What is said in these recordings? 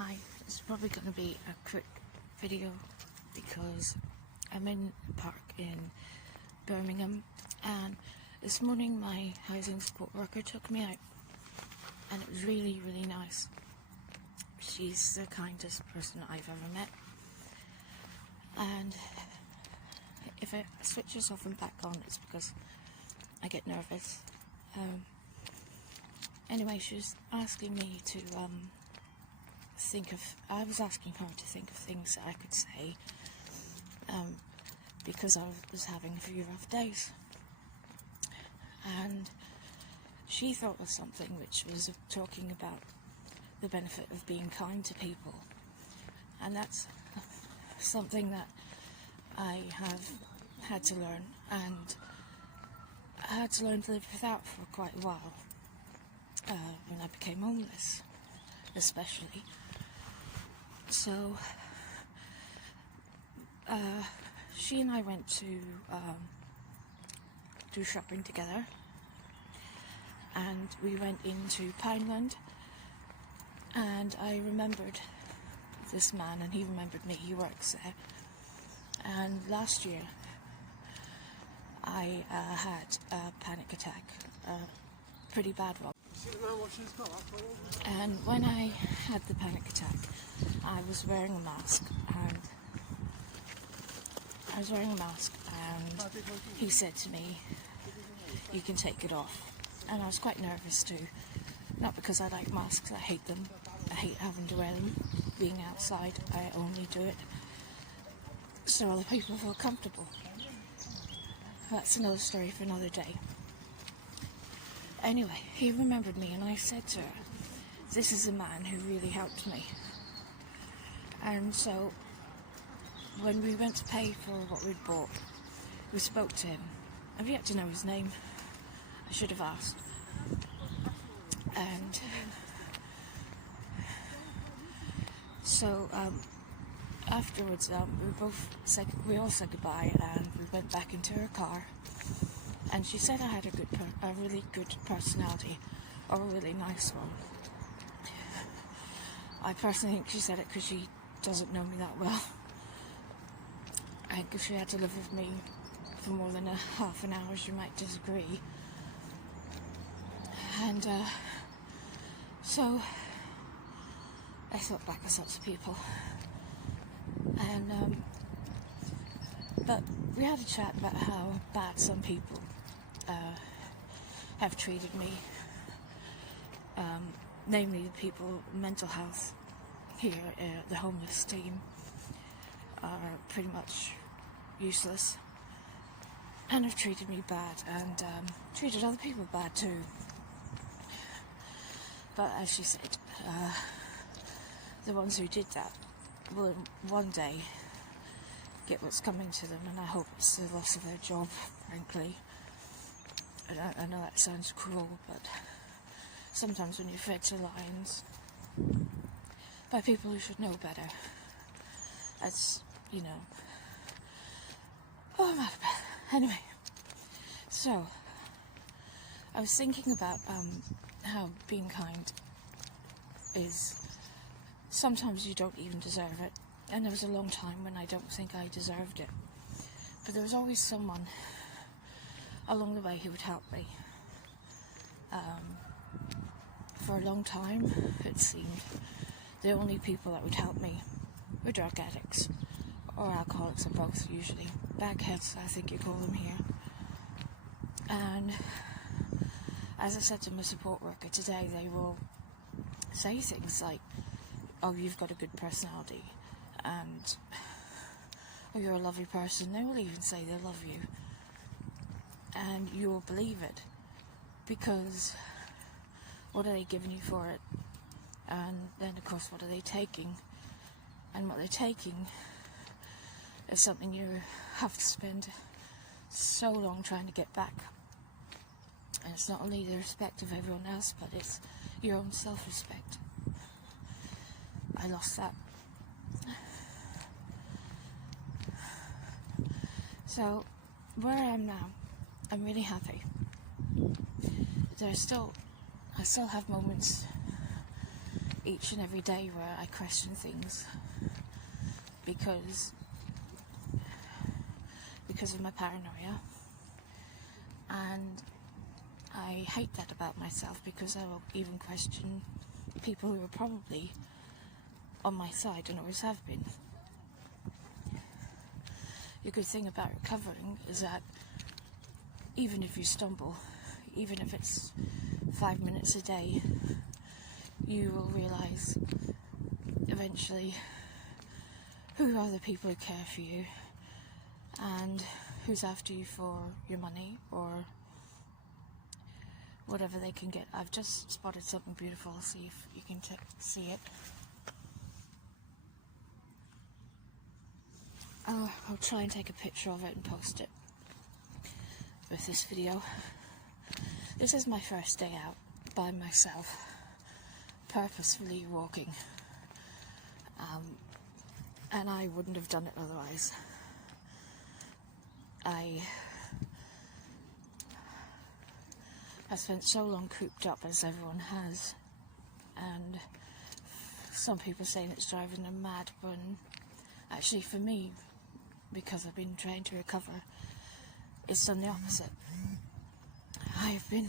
Hi, it's probably going to be a quick video because I'm in a park in Birmingham, and this morning my housing support worker took me out and it was really nice. She's the kindest person I've ever met, and if it switches off and back on it's because I get nervous. Anyway, she was asking me to I was asking her to think of things that I could say because I was having a few rough days, and she thought of something which was talking about the benefit of being kind to people, and that's something that I have had to learn, and I had to learn to live without for quite a while when I became homeless especially. So she and I went to do shopping together, and we went into Poundland, and I remembered this man and he remembered me. He works there, and last year I had a panic attack, a pretty bad one. And when I had the panic attack, I was wearing a mask, and he said to me, "You can take it off." And I was quite nervous too, not because I like masks, I hate them, I hate having to wear them. Being outside, I only do it so other people feel comfortable. That's another story for another day. Anyway, he remembered me, and I said to her, "This is a man who really helped me." And so when we went to pay for what we'd bought, we spoke to him. I've yet to know his name. I should have asked. And so afterwards we all said goodbye, and we went back into her car. And she said I had a really good personality, or a really nice one. I personally think she said it because she doesn't know me that well. I think if she had to live with me for more than a half an hour, she might disagree. And so I thought back of sorts of people, and but we had a chat about how bad some people have treated me, namely the people mental health here, the homeless team are pretty much useless and have treated me bad, and treated other people bad too. But as she said, the ones who did that will one day get what's coming to them, and I hope it's the loss of their job, frankly. I know that sounds cruel, but sometimes when you're fed to lions by people who should know better, that's, you know. Oh, I'm out of breath. Anyway, so I was thinking about how being kind is, sometimes you don't even deserve it, and there was a long time when I don't think I deserved it, but there was always someone along the way who would help me. For a long time, it seemed, the only people that would help me were drug addicts, or alcoholics, or both usually. Bagheads, I think you call them here. And as I said to my support worker today, they will say things like, "Oh, you've got a good personality," and "Oh, you're a lovely person." They will even say they love you, and you will believe it, because what are they giving you for it? And then of course, what are they taking? And what they're taking is something you have to spend so long trying to get back. And it's not only the respect of everyone else, but it's your own self-respect. I lost that. So where I am now, I'm really happy. I still have moments each and every day where I question things because of my paranoia, and I hate that about myself because I will even question people who are probably on my side and always have been. The good thing about recovering is that even if you stumble, even if it's 5 minutes a day, you will realise eventually who are the people who care for you and who's after you for your money or whatever they can get. I've just spotted something beautiful. I'll see if you can see it. I'll try and take a picture of it and post it with this video. This is my first day out by myself, purposefully walking, and I wouldn't have done it otherwise. I spent so long cooped up, as everyone has, and some people saying it's driving them mad, but actually for me, because I've been trying to recover, it's done the opposite. I've been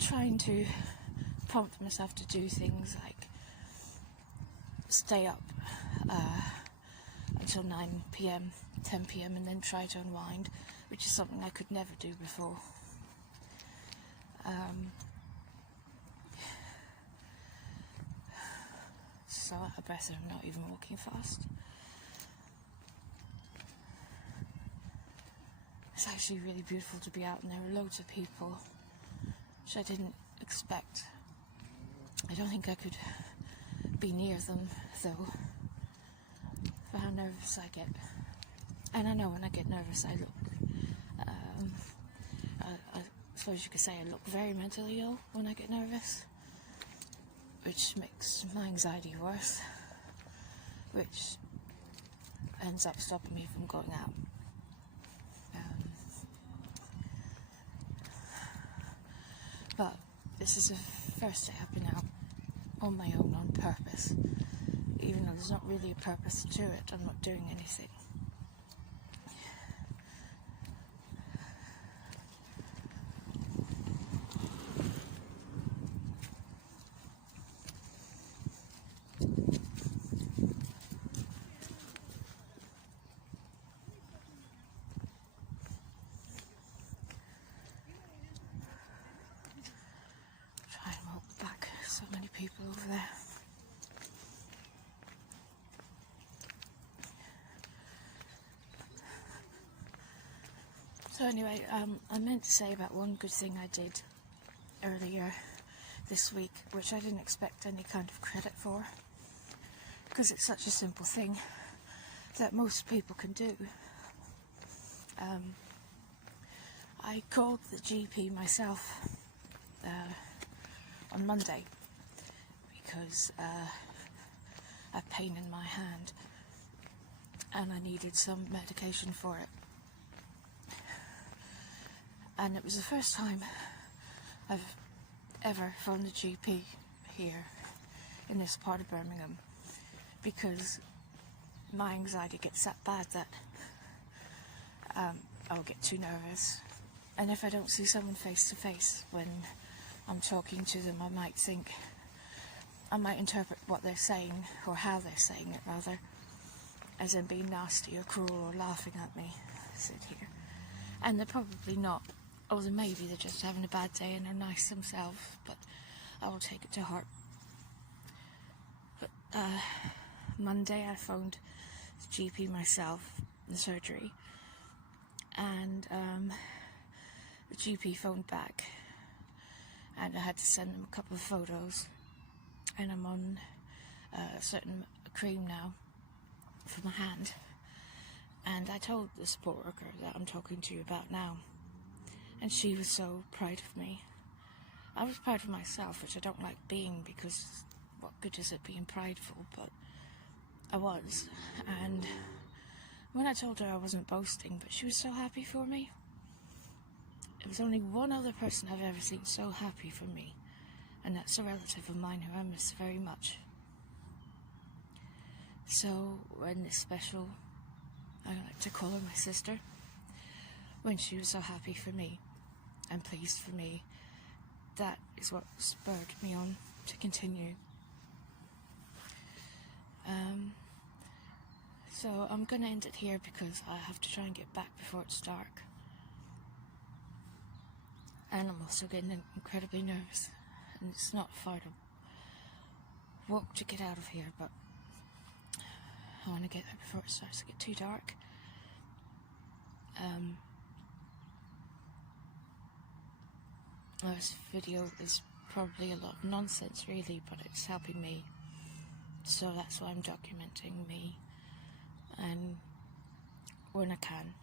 trying to prompt myself to do things like stay up until 9 p.m, 10 p.m, and then try to unwind, which is something I could never do before. So I better not even walking fast. It's actually really beautiful to be out, and there are loads of people, which I didn't expect. I don't think I could be near them, though, for how nervous I get. And I know when I get nervous I look, I suppose you could say I look very mentally ill when I get nervous, which makes my anxiety worse, which ends up stopping me from going out. But this is the first day I've been out on my own on purpose, even though there's not really a purpose to it. I'm not doing anything. Try and walk back. So many people over there. So anyway, I meant to say about one good thing I did earlier this week, which I didn't expect any kind of credit for, because it's such a simple thing that most people can do. I called the GP myself on Monday because I had pain in my hand and I needed some medication for it. And it was the first time I've ever phoned the GP here in this part of Birmingham, because my anxiety gets that bad that I'll get too nervous, and if I don't see someone face to face when I'm talking to them, I might interpret what they're saying, or how they're saying it rather, as in being nasty or cruel or laughing at me. Sit here, and they're probably not. Or then maybe they're just having a bad day and they're nice themselves, but I will take it to heart. But Monday I phoned the GP myself, the surgery, and the GP phoned back, and I had to send them a couple of photos, and I'm on a certain cream now for my hand, and I told the support worker that I'm talking to you about now. And she was so proud of me. I was proud of myself, which I don't like being, because what good is it being prideful? But I was. And when I told her I wasn't boasting, but she was so happy for me. There's only one other person I've ever seen so happy for me, and that's a relative of mine who I miss very much. So when this special, I like to call her my sister, when she was so happy for me and pleased for me, that is what spurred me on to continue. So I'm going to end it here because I have to try and get back before it's dark. And I'm also getting incredibly nervous. And it's not far to walk to get out of here, but I want to get there before it starts to get too dark. This video is probably a lot of nonsense really, but it's helping me. So that's why I'm documenting me. And when I can,